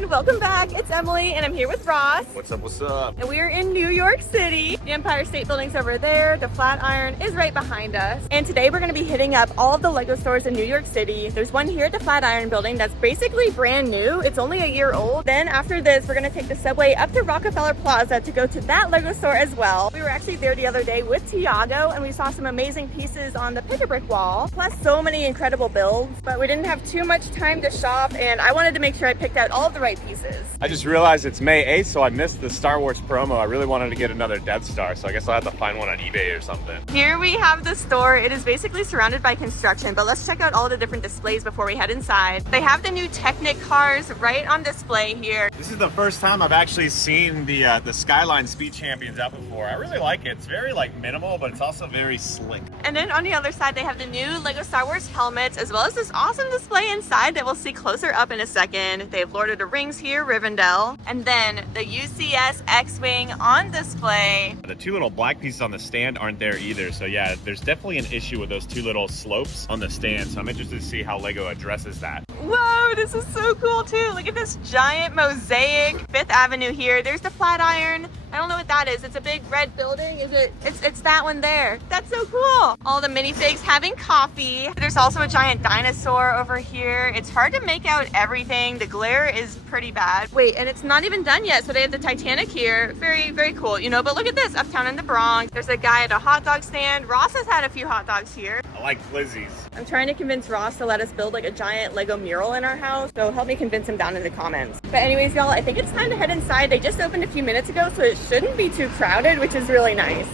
everyone, welcome back. It's Emily and I'm here with Ross. What's up, what's up? And we are in New York City. The Empire State Building's over there, the Flatiron is right behind us. And today we're going to be hitting up all of the Lego stores in New York City. There's one here at the Flatiron building that's basically brand new. It's only a year old. Then after this, we're going to take the subway up to Rockefeller Plaza to go to that Lego store as well. We were actually there the other day with Tiago and we saw some amazing pieces on the pick-a-brick wall, plus so many incredible builds, but we didn't have too much time to shop and I wanted to make sure I picked out all of the right pieces. I just realized it's May 8th, so I missed the Star Wars promo. I really wanted to get another Death Star, so I guess I'll have to find one on eBay or something. Here we have the store. It is basically surrounded by construction, but let's check out all the different displays before we head inside. They have the new Technic cars right on display here. This is the first time I've actually seen the Skyline Speed Champions out before. I really like it. It's very minimal, but it's also very slick. And then on the other side, they have the new Lego Star Wars helmets, as well as this awesome display inside that we'll see closer up in a second. They have Lord of the Rings here, Rivendell, and then the UCS X-Wing on display. The two little black pieces on the stand aren't there either, so yeah, there's definitely an issue with those two little slopes on the stand, so I'm interested to see how Lego addresses that. Whoa, this is so cool too. Look at this giant mosaic. Fifth Avenue here. There's the Flatiron. I don't know what that is. It's a big red building. Is it? It's that one there. That's so cool. All the minifigs having coffee. There's also a giant dinosaur over here. It's hard to make out everything. The glare is pretty bad. Wait, and it's not even done yet. So they have the Titanic here. Very, very cool, you know, but look at this. Uptown in the Bronx. There's a guy at a hot dog stand. Ross has had a few hot dogs here. I like Glizzies. I'm trying to convince Ross to let us build like a giant Lego mural in our house. So help me convince him down in the comments. But anyways, y'all, I think it's time to head inside. They just opened a few minutes ago, so it shouldn't be too crowded, which is really nice.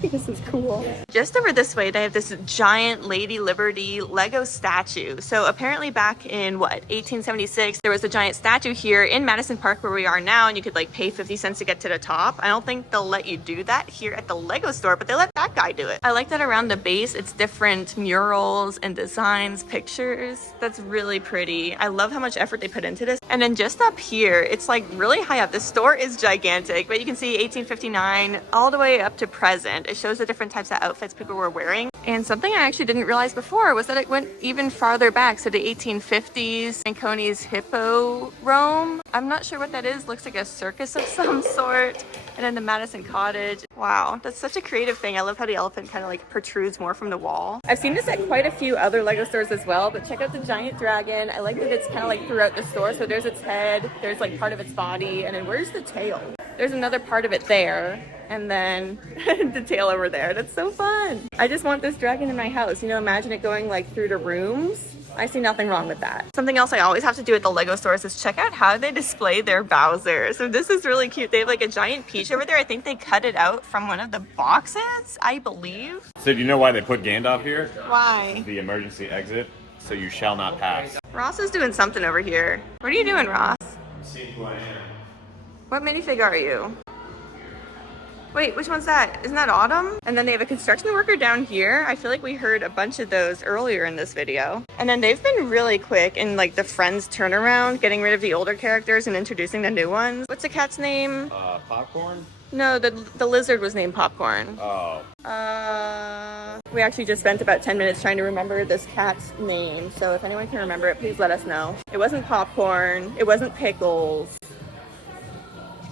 This is cool. Just over this way, they have this giant Lady Liberty Lego statue. So apparently back in, 1876, there was a giant statue here in Madison Park where we are now, and you could like pay 50 cents to get to the top. I don't think they'll let you do that here at the Lego store, but they let that guy do it. I like that around the base, it's different murals and designs, pictures. That's really pretty. I love how much effort they put into this. And then just up here, it's like really high up. The store is gigantic, but you can see 1859 all the way up to present. It shows the different types of outfits people were wearing. And something I actually didn't realize before was that it went even farther back. So the 1850s, Franconia Hippodrome. I'm not sure what that is. Looks like a circus of some sort. And then the Madison Cottage. Wow, that's such a creative thing. I love how the elephant kind of like protrudes more from the wall. I've seen this at quite a few other Lego stores as well, but check out the giant dragon. I like that it's kind of like throughout the store. So there's its head, there's like part of its body, and then where's the tail? There's another part of it there. And then the tail over there. That's so fun. I just want this dragon in my house. You know, imagine it going like through the rooms. I see nothing wrong with that. Something else I always have to do at the Lego stores is check out how they display their Bowser. So this is really cute. They have like a giant peach over there. I think they cut it out from one of the boxes, I believe. So do you know why they put Gandalf here? Why? The emergency exit, so you shall not pass. Ross is doing something over here. What are you doing, Ross? I'm seeing who I am. What minifig are you? Wait, which one's that? Isn't that Autumn? And then they have a construction worker down here. I feel like we heard a bunch of those earlier in this video. And then they've been really quick in like the Friends turnaround, getting rid of the older characters and introducing the new ones. What's the cat's name? Popcorn? No, the lizard was named Popcorn. Oh. We actually just spent about 10 minutes trying to remember this cat's name. So if anyone can remember it, please let us know. It wasn't Popcorn. It wasn't Pickles.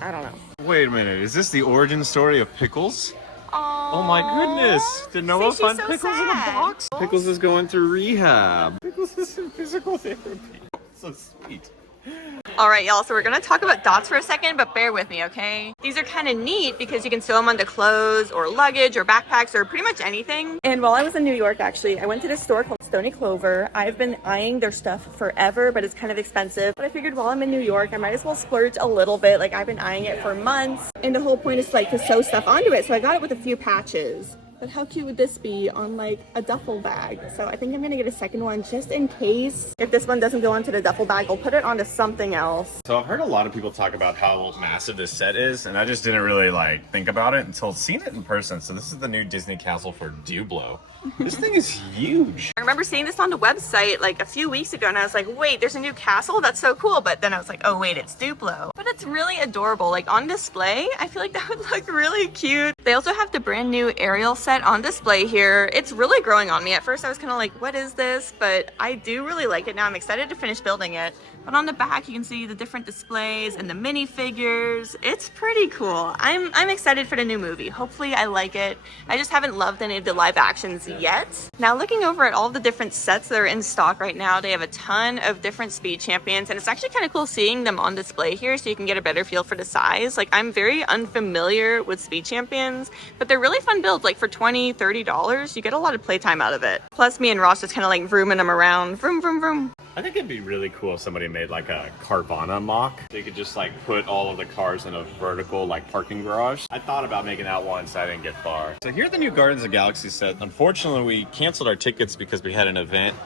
I don't know. Wait a minute, is this the origin story of Pickles? Aww. Oh my goodness! Did Noah See, she's find so Pickles sad. in a box? Pickles is going through rehab. Pickles is in physical therapy. So sweet. All right, y'all, so we're gonna talk about dots for a second, but bear with me, okay? These are kind of neat because you can sew them onto clothes or luggage or backpacks or pretty much anything. And while I was in New York, actually, I went to this store called Stony Clover. I've been eyeing their stuff forever, but it's kind of expensive. But I figured while I'm in New York, I might as well splurge a little bit. Like, I've been eyeing it for months, and the whole point is like to sew stuff onto it. So I got it with a few patches. But how cute would this be on like a duffel bag? So I think I'm gonna get a second one just in case. If this one doesn't go onto the duffel bag, I'll put it onto something else. So I've heard a lot of people talk about how massive this set is, and I just didn't really think about it until seeing it in person. So this is the new Disney castle for Dublo. This thing is huge. I remember seeing this on the website like a few weeks ago and I was like, wait, there's a new castle? That's so cool. But then I was like, oh wait, it's Duplo. But it's really adorable. Like on display, I feel like that would look really cute. They also have the brand new Ariel set on display here. It's really growing on me. At first I was kind of like, what is this? But I do really like it now. I'm excited to finish building it. But on the back you can see the different displays and the minifigures. It's pretty cool. I'm excited for the new movie. Hopefully I like it. I just haven't loved any of the live actions yet. Now looking over at all the different sets that are in stock right now, they have a ton of different speed champions, and it's actually kind of cool seeing them on display here so you can get a better feel for the size. Like, I'm very unfamiliar with speed champions, but they're really fun builds. Like for $20-$30 you get a lot of playtime out of it. Plus me and Ross just kind of like vrooming them around. Vroom vroom vroom. I think it'd be really cool if somebody made like a Carvana mock. They could just like put all of the cars in a vertical like parking garage. I thought about making that once, I didn't get far. So here are the new Guardians of the Galaxy set. Unfortunately, we canceled our tickets because we had an event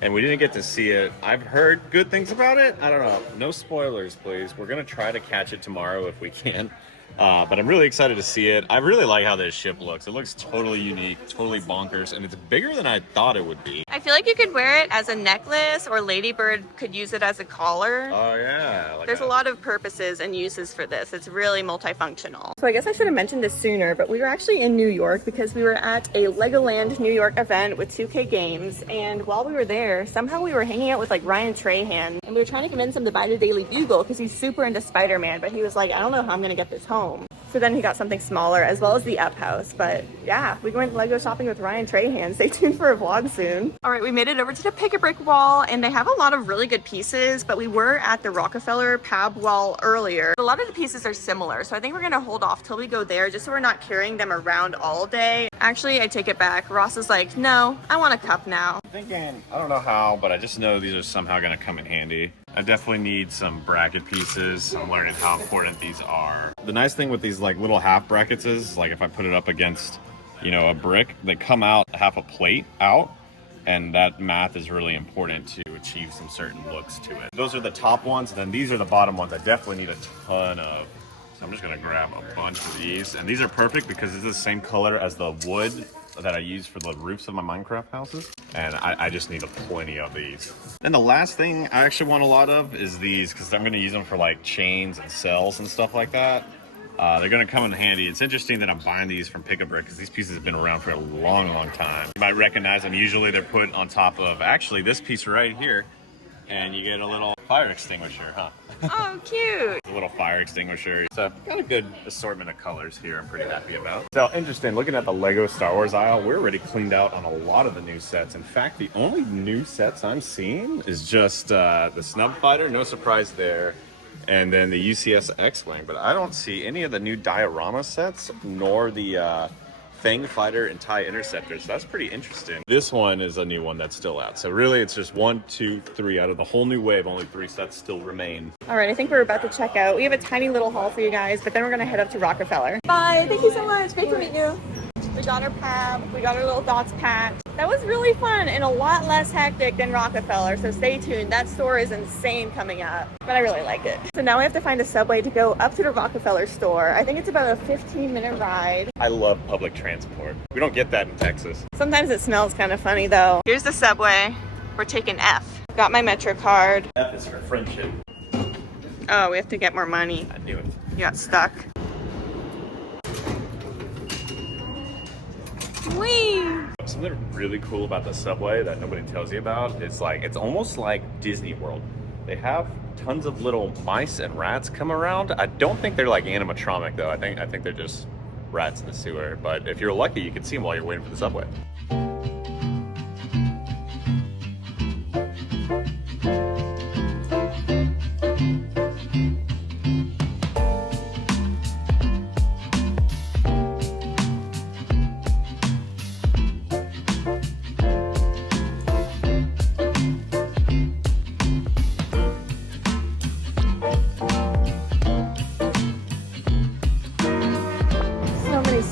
and we didn't get to see it. I've heard good things about it. I don't know. No spoilers, please. We're gonna try to catch it tomorrow if we can. But I'm really excited to see it. I really like how this ship looks. It looks totally unique, totally bonkers, and it's bigger than I thought it would be. I feel like you could wear it as a necklace, or Ladybird could use it as a collar. Oh yeah. There's a lot of purposes and uses for this. It's really multifunctional. So I guess I should have mentioned this sooner, but we were actually in New York because we were at a Legoland New York event with 2K Games, and while we were there, somehow we were hanging out with like Ryan Trahan, and we were trying to convince him to buy the Daily Bugle because he's super into Spider-Man, but he was like, I don't know how I'm gonna get this home. So then he got something smaller, as well as the Up House. But yeah, we went Lego shopping with Ryan Trahan. Stay tuned for a vlog soon. All right, we made it over to the Pick-a-Brick wall, and they have a lot of really good pieces, but we were at the Rockefeller Pab wall earlier. A lot of the pieces are similar, so I think we're gonna hold off till we go there, just so we're not carrying them around all day. Actually, I take it back. Ross is like, no, I want a cup now. I'm thinking, I don't know how, but I just know these are somehow gonna come in handy. I definitely need some bracket pieces. I'm learning how important these are. The nice thing with these like little half brackets is, like if I put it up against, you know, a brick, they come out half a plate out, and that math is really important to achieve some certain looks to it. Those are the top ones, and then these are the bottom ones I definitely need a ton of. So I'm just gonna grab a bunch of these, and these are perfect because it's the same color as the wood that I use for the roofs of my Minecraft houses, and I just need plenty of these. And the last thing I actually want a lot of is these, because I'm going to use them for like chains and cells and stuff like that. They're going to come in handy. It's interesting that I'm buying these from Pick-a-Brick because these pieces have been around for a long time. You might recognize them. Usually they're put on top of actually this piece right here, and you get a little fire extinguisher, huh? Oh, cute. A little fire extinguisher. So got a good assortment of colors here I'm pretty happy about. So interesting, looking at the Lego Star Wars aisle, we're already cleaned out on a lot of the new sets. In fact, the only new sets I'm seeing is just the Snub Fighter, no surprise there, and then the UCS X-Wing. But I don't see any of the new diorama sets, nor the Fang Fighter and TIE Interceptor, so that's pretty interesting. This one is a new one that's still out. So really it's just 1, 2, 3 out of the whole new wave, only 3 sets still remain. All right, I think we're about to check out. We have a tiny little haul for you guys, but then we're gonna head up to Rockefeller. Bye, thank you so much. Great to meet you. We got our Pab, we got our little Dots pack. That was really fun and a lot less hectic than Rockefeller, so stay tuned. That store is insane coming up, but I really like it. So now we have to find a subway to go up to the Rockefeller store. I think it's about a 15-minute ride. I love public transport. We don't get that in Texas. Sometimes it smells kind of funny though. Here's the subway. We're taking F. Got my Metro card. F is for friendship. Oh, we have to get more money. I knew it. You got stuck. Whee! Something really cool about the subway that nobody tells you about is like, it's almost like Disney World. They have tons of little mice and rats come around. I don't think they're like animatronic though. I think they're just rats in the sewer. But if you're lucky, you can see them while you're waiting for the subway.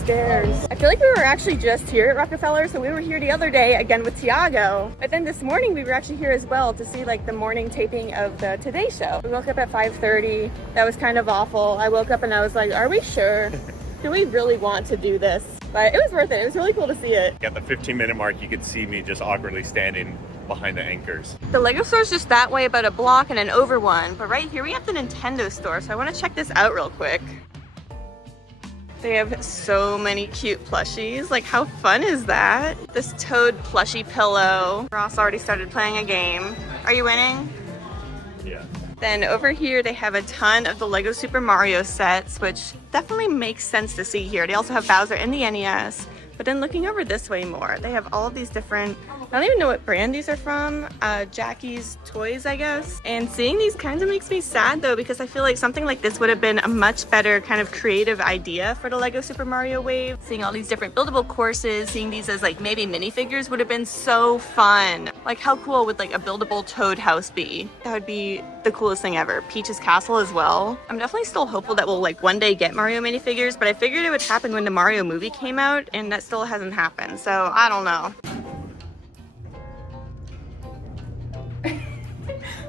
Stairs. I feel like we were actually just here at Rockefeller, so we were here the other day again with Tiago, but then this morning we were actually here as well to see like the morning taping of the Today Show. We woke up at 5:30. That was kind of awful. I woke up and I was like, are we sure? Do we really want to do this? But it was worth it. It was really cool to see it. At the 15-minute mark, you could see me just awkwardly standing behind the anchors. The Lego store is just that way, about a block and an over one, but right here we have the Nintendo store, so I want to check this out real quick. They have so many cute plushies. Like, how fun is that? This Toad plushie pillow. Ross already started playing a game. Are you winning? Yeah. Then over here, they have a ton of the Lego Super Mario sets, which definitely makes sense to see here. They also have Bowser in the NES. But then looking over this way more, they have all of these different, I don't even know what brand these are from, Jackie's Toys, I guess. And seeing these kind of makes me sad though, because I feel like something like this would have been a much better kind of creative idea for the Lego Super Mario Wave. Seeing all these different buildable courses, seeing these as like maybe minifigures would have been so fun. Like how cool would like a buildable Toad house be? That would be the coolest thing ever. Peach's Castle as well. I'm definitely still hopeful that we'll like one day get Mario minifigures, but I figured it would happen when the Mario movie came out, and that still hasn't happened, so I don't know.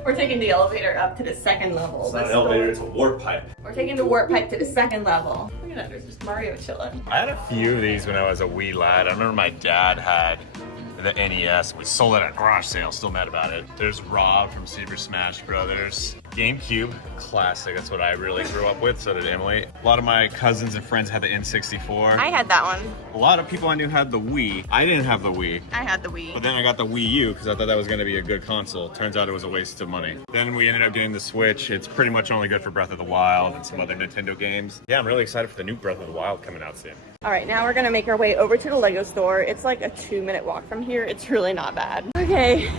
We're taking the elevator up to the second level. It's not an elevator, it's a warp pipe. We're taking the warp pipe to the second level. Look at that, there's just Mario chilling. I had a few of these when I was a wee lad. I remember my dad had the NES. We sold it at a garage sale, still mad about it. There's Rob from Super Smash Brothers. GameCube, classic. That's what I really grew up with, so did Emily. A lot of my cousins and friends had the N64. I had that one. A lot of people I knew had the Wii. I didn't have the Wii. I had the Wii. But then I got the Wii U because I thought that was going to be a good console. Turns out it was a waste of money. Then we ended up getting the Switch. It's pretty much only good for Breath of the Wild and some other Nintendo games. Yeah, I'm really excited for the new Breath of the Wild coming out soon. All right, now we're gonna make our way over to the Lego store. It's like a 2-minute walk from here. It's really not bad. Okay,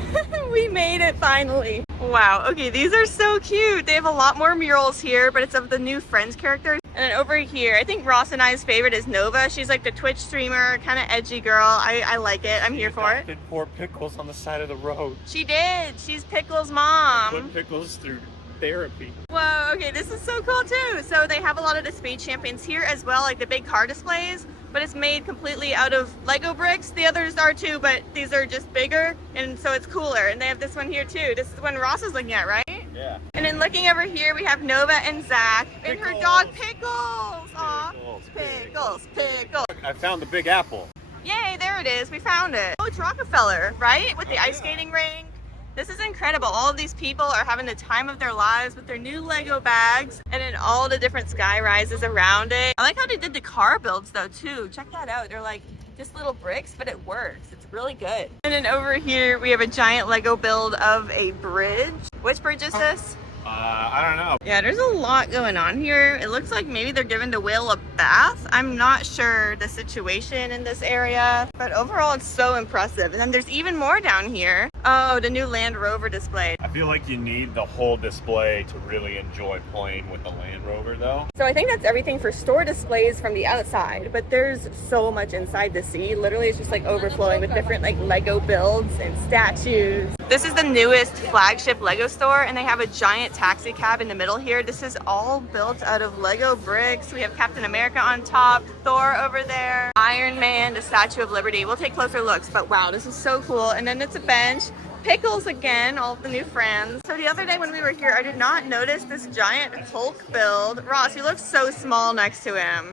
we made it finally. Wow, okay, these are so cute. They have a lot more murals here, but it's of the new Friends characters. And then over here, I think Ross and I's favorite is Nova. She's like the Twitch streamer, kind of edgy girl. I like it. I'm here for it. Poor Pickles on the side of the road. She did. She's Pickles' mom. Put Pickles through therapy. Whoa, okay, this is so cool too. So they have a lot of the Speed Champions here as well, like the big car displays, but it's made completely out of Lego bricks. The others are too, but these are just bigger, and so it's cooler. And they have this one here too. This is the one Ross is looking at, right? Yeah. And then looking over here, we have Nova and Zach and her dog Pickles. Aw, Pickles, Pickles. I found the Big Apple. Yay, there it is. We found it. Oh, it's Rockefeller, right? With the ice skating rink. This is incredible. All of these people are having the time of their lives with their new Lego bags and then all the different sky rises around it. I like how they did the car builds though too. Check that out. They're like just little bricks, but it works. It's really good. And then over here we have a giant Lego build of a bridge. Which bridge is this? I don't know. Yeah, there's a lot going on here. It looks like maybe they're giving the whale a bath. I'm not sure the situation in this area, but overall it's so impressive. And then there's even more down here. Oh, the new Land Rover display. I feel like you need the whole display to really enjoy playing with the Land Rover though. So I think that's everything for store displays from the outside, but there's so much inside to see. Literally it's just like overflowing with different like Lego builds and statues. This is the newest Flagship Lego store, and they have a giant taxi cab in the middle here. This is all built out of Lego bricks. We have Captain America on top, Thor over there, Iron Man, the Statue of Liberty. We'll take closer looks, but wow, this is so cool. And then it's a bench. Pickles again, all of the new friends. So the other day when we were here, I did not notice this giant Hulk build. Ross, you look so small next to him.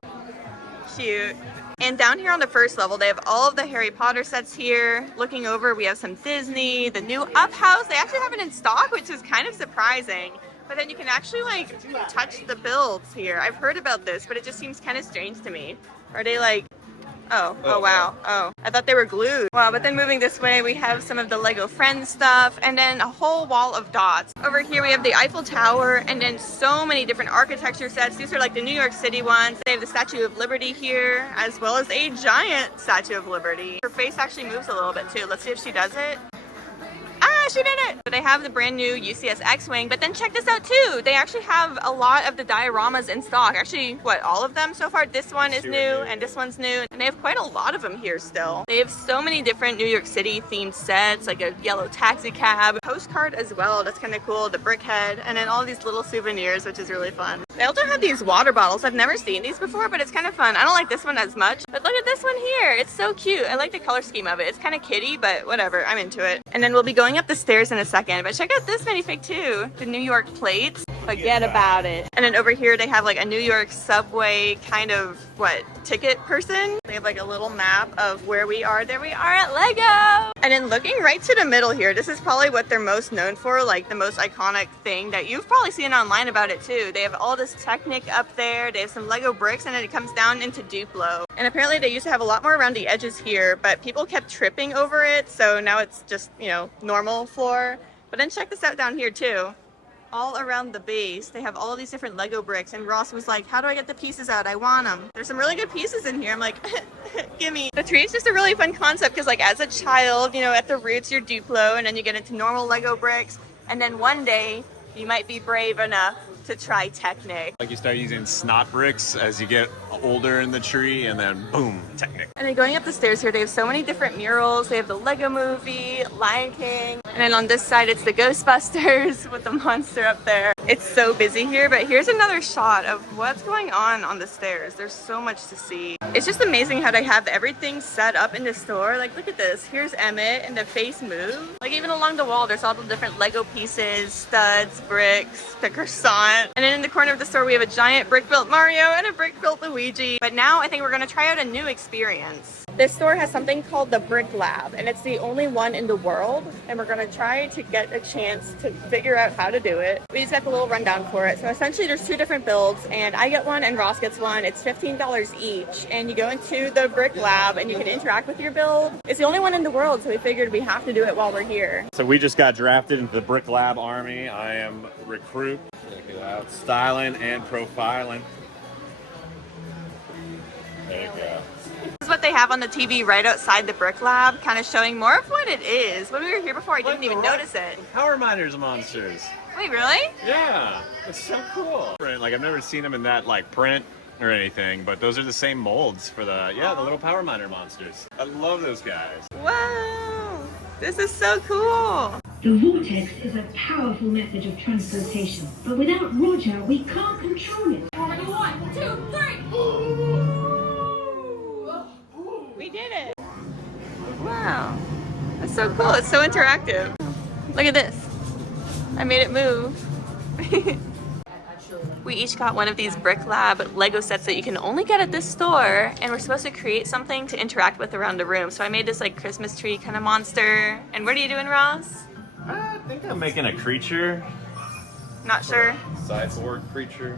Cute. And down here on the first level, they have all of the Harry Potter sets here. Looking over, we have some Disney, the new Up House. They actually have it in stock, which is kind of surprising. But then you can actually like touch the builds here. I've heard about this, but it just seems kind of strange to me. Are they like, oh wow, oh, I thought they were glued. Wow, but then moving this way, we have some of the Lego Friends stuff and then a whole wall of dots. Over here, we have the Eiffel Tower and then so many different architecture sets. These are like the New York City ones. They have the Statue of Liberty here, as well as a giant Statue of Liberty. Her face actually moves a little bit too. Let's see if she does it. Ah, she did it! So they have the brand new UCS X-Wing, but then check this out too. They actually have a lot of the dioramas in stock. Actually, what, all of them so far? This one is new, and this one's new, and they have quite a lot of them here still. They have so many different New York City themed sets, like a yellow taxi cab, postcard as well, that's kind of cool, the brick head, and then all these little souvenirs, which is really fun. They also have these water bottles. I've never seen these before, but it's kind of fun. I don't like this one as much, but look at this one here. It's so cute. I like the color scheme of it. It's kind of kiddie, but whatever, I'm into it. And then we'll be going up the stairs in a second, but check out this minifig too, the New York plates. Forget about it. And then over here they have like a New York subway kind of, ticket person. They have like a little map of where we are. There we are at Lego. And then looking right to the middle here, this is probably what they're most known for, like the most iconic thing that you've probably seen online about it too. They have all this Technic up there. They have some Lego bricks and then it comes down into Duplo. And apparently they used to have a lot more around the edges here, but people kept tripping over it. So now it's just, you know, normal floor. But then check this out down here too. All around the base, they have all of these different Lego bricks, and Ross was like, how do I get the pieces out? I want them. There's some really good pieces in here. I'm like, gimme. The tree is just a really fun concept because like as a child, you know, at the roots you're Duplo and then you get into normal Lego bricks, and then one day you might be brave enough to try Technic. Like you start using snot bricks as you get older in the tree, and then boom, Technic. And then going up the stairs here, they have so many different murals. They have the Lego Movie, Lion King, and then on this side it's the Ghostbusters with the monster up there. It's so busy here, but here's another shot of what's going on the stairs. There's so much to see. It's just amazing how they have everything set up in the store. Like look at this, here's Emmett and the face move. Like even along the wall, there's all the different Lego pieces, studs, bricks, the croissant. And then in the corner of the store, we have a giant brick-built Mario and a brick-built Luigi. But now I think we're gonna try out a new experience. This store has something called the Brick Lab, and it's the only one in the world. And we're gonna try to get a chance to figure out how to do it. We just got the little rundown for it. So essentially there's two different builds, and I get one and Ross gets one. It's $15 each. And you go into the Brick Lab and you can interact with your build. It's the only one in the world, so we figured we have to do it while we're here. So we just got drafted into the Brick Lab army. I am recruit. Check it out. Styling and profiling. There you go. This is what they have on the TV right outside the Brick Lab, kind of showing more of what it is. When we were here before, I didn't even notice it. Power Miners monsters. Wait, really? Yeah, it's so cool. Like I've never seen them in that like print or anything, but those are the same molds for the little Power Miner monsters. I love those guys. Wow, this is so cool. The vortex is a powerful method of transportation, but without Roger, we can't control it. 1, 2, 3. We did it. Wow, that's so cool. It's so interactive. Look at this. I made it move. We each got one of these Brick Lab Lego sets that you can only get at this store, and we're supposed to create something to interact with around the room. So I made this like Christmas tree kind of monster. And what are you doing, Ross? I think I'm making a creature. Not sure. Sideboard creature.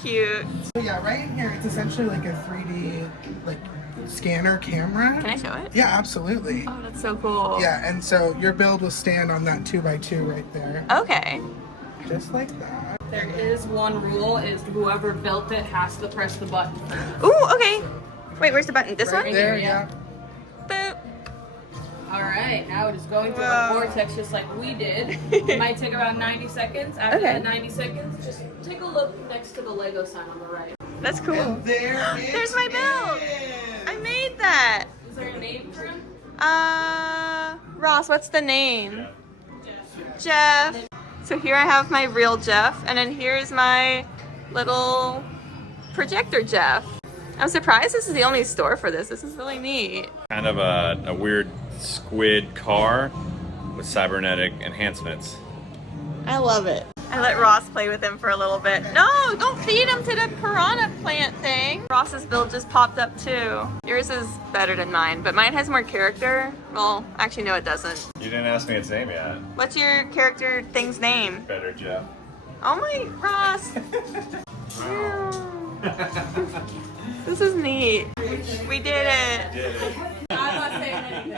Cute. So yeah, right in here, it's essentially like a 3D like scanner camera. Can I show it? Yeah, absolutely. Oh, that's so cool. Yeah, and so your build will stand on that 2x2 right there. Okay. Just like that. There is one rule, is whoever built it has to press the button. Ooh, okay. Wait, where's the button? This Right one? there, Yeah. yeah. Boop. Alright, now it is going through Whoa. a vortex just like we did. It might take around 90 seconds. After Okay. that 90 seconds, just take a look next to the Lego sign on the right. That's cool. And there it There's my build. I made that. Is there a name for him? Ross, what's the name? Jeff. So here I have my real Jeff, and then here's my little projector Jeff. I'm surprised this is the only store for this. This is really neat. Kind of a weird squid car with cybernetic enhancements. I love it. I let Ross play with him for a little bit. No, don't feed him to the piranha plant thing. Ross's build just popped up too. Yours is better than mine, but mine has more character. Well, actually no it doesn't. You didn't ask me its name yet. What's your character thing's name? Better, Jeff. Oh my, Ross. This is neat. We did it.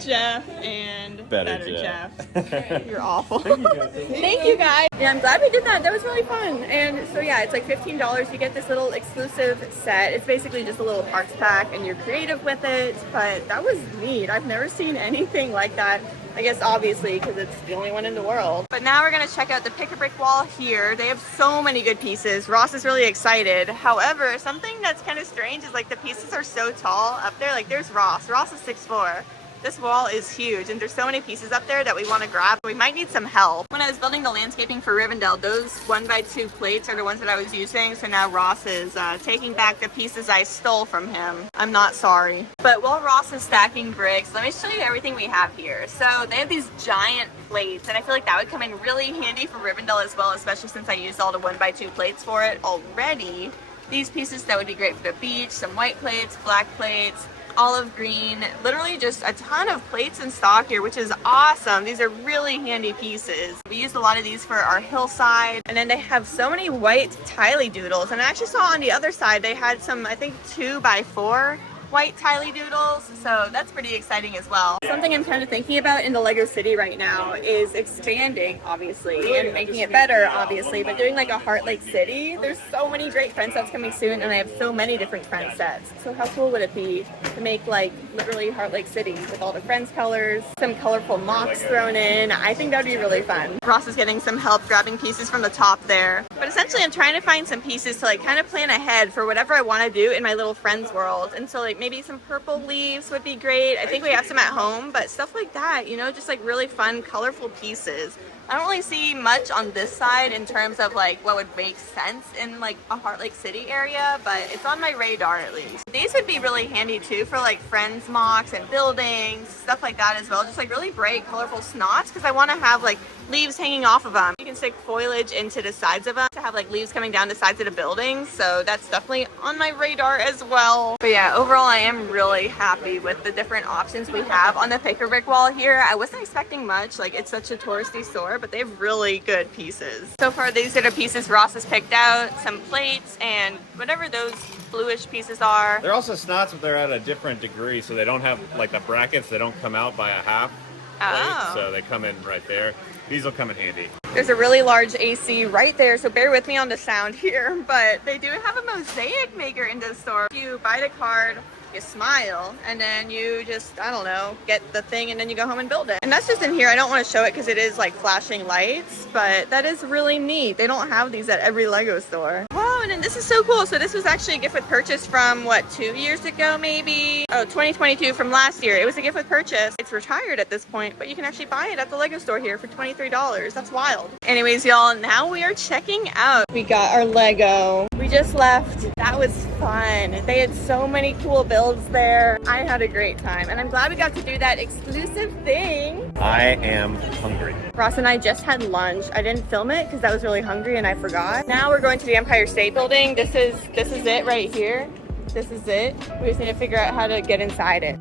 Jeff and Better Jeff. You're awful. Thank you guys. Yeah, I'm glad we did that. That was really fun. And so yeah, it's like $15. You get this little exclusive set. It's basically just a little parks pack and you're creative with it. But that was neat. I've never seen anything like that. I guess obviously because it's the only one in the world. But now we're gonna check out the Pick-a-Brick wall here. They have so many good pieces. Ross is really excited. However, something that's kind of strange is like the pieces are so tall up there. Like there's Ross. Ross is 6'4". This wall is huge and there's so many pieces up there that we want to grab. We might need some help. When I was building the landscaping for Rivendell, those 1x2 plates are the ones that I was using. So now Ross is taking back the pieces I stole from him. I'm not sorry. But while Ross is stacking bricks, let me show you everything we have here. So they have these giant plates, and I feel like that would come in really handy for Rivendell as well, especially since I used all the 1x2 plates for it already. These pieces that would be great for the beach, some white plates, black plates, olive green, literally just a ton of plates in stock here, which is awesome. These are really handy pieces. We used a lot of these for our hillside, and then they have so many white tiley doodles, and I actually saw on the other side they had some, I think 2x4 white tiley doodles, so that's pretty exciting as well. Something I'm kind of thinking about in the Lego City right now is expanding, obviously, and making it better, obviously, but doing like a Heart Lake City. There's so many great friend sets coming soon, and I have so many different friend sets. So how cool would it be to make like literally Heart Lake City with all the friends colors, some colorful mocks thrown in? I think that would be really fun. Ross is getting some help grabbing pieces from the top there. But essentially I'm trying to find some pieces to like kind of plan ahead for whatever I want to do in my little friends world. And so like maybe some purple leaves would be great. I think we have some at home, but stuff like that, you know, just like really fun, colorful pieces. I don't really see much on this side in terms of like what would make sense in like a Heart Lake City area, but it's on my radar at least. These would be really handy too for like friends mocks and buildings, stuff like that as well. Just like really bright, colorful snots, because I want to have like leaves hanging off of them. You can stick foliage into the sides of them to have like leaves coming down the sides of the buildings, so that's definitely on my radar as well. But yeah, overall I am really happy with the different options we have on the paper brick wall here. I wasn't expecting much, like it's such a touristy store, but they have really good pieces. So far these are the pieces Ross has picked out, some plates and whatever those bluish pieces are. They're also snots, but they're at a different degree, so they don't have like the brackets, they don't come out by a half plate, so they come in right there. These will come in handy. There's a really large AC right there, so bear with me on the sound here, but they do have a mosaic maker in this store. You buy the card, you smile, and then you just, I don't know, get the thing and then you go home and build it. And that's just in here. I don't want to show it because it is like flashing lights, but that is really neat. They don't have these at every Lego store. Wow, and then this is so cool. So this was actually a gift with purchase from what, 2 years ago maybe? Oh, 2022 from last year. It was a gift with purchase. It's retired at this point, but you can actually buy it at the Lego store here for $23. That's wild. Anyways, y'all, now we are checking out. We got our Lego. We just left. That was fun. They had so many cool builds there. I had a great time, and I'm glad we got to do that exclusive thing. I am hungry. Ross and I just had lunch. I didn't film it because I was really hungry and I forgot. Now we're going to the Empire State Building. This is it right here. This is it. We just need to figure out how to get inside it.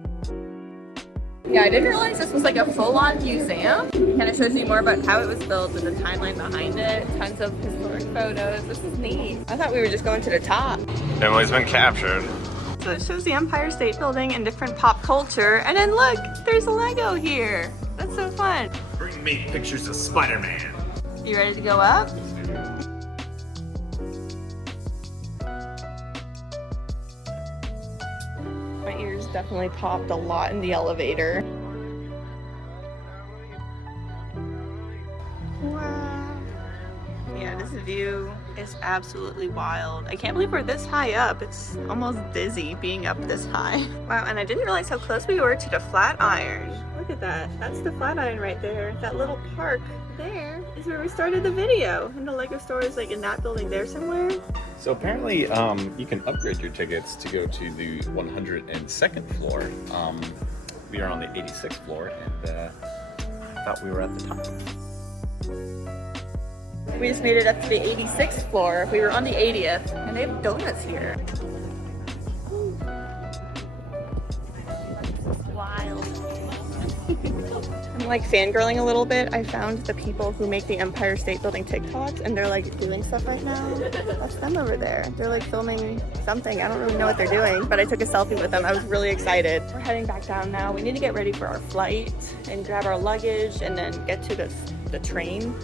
Yeah, I didn't realize this was like a full-on museum. Kind of shows you more about how it was built and the timeline behind it. Tons of historic photos. This is neat. I thought we were just going to the top. Emily's been captured. So it shows the Empire State Building and different pop culture. And then look, there's a Lego here. That's so fun. Bring me pictures of Spider-Man. You ready to go up? My ears definitely popped a lot in the elevator. Wow. Yeah, this view is absolutely wild. I can't believe we're this high up. It's almost dizzy being up this high. Wow, and I didn't realize how close we were to the Flatiron. Look at that. That's the Flatiron right there. That little park there is where we started the video. And the Lego store is like in that building there somewhere. So apparently you can upgrade your tickets to go to the 102nd floor. We are on the 86th floor, and I thought we were at the top. We just made it up to the 86th floor. We were on the 80th, and they have donuts here. Wild. I'm like fangirling a little bit. I found the people who make the Empire State Building TikToks, and they're like doing stuff right now. That's them over there. They're like filming something. I don't really know what they're doing, but I took a selfie with them. I was really excited. We're heading back down now. We need to get ready for our flight and grab our luggage and then get to the train.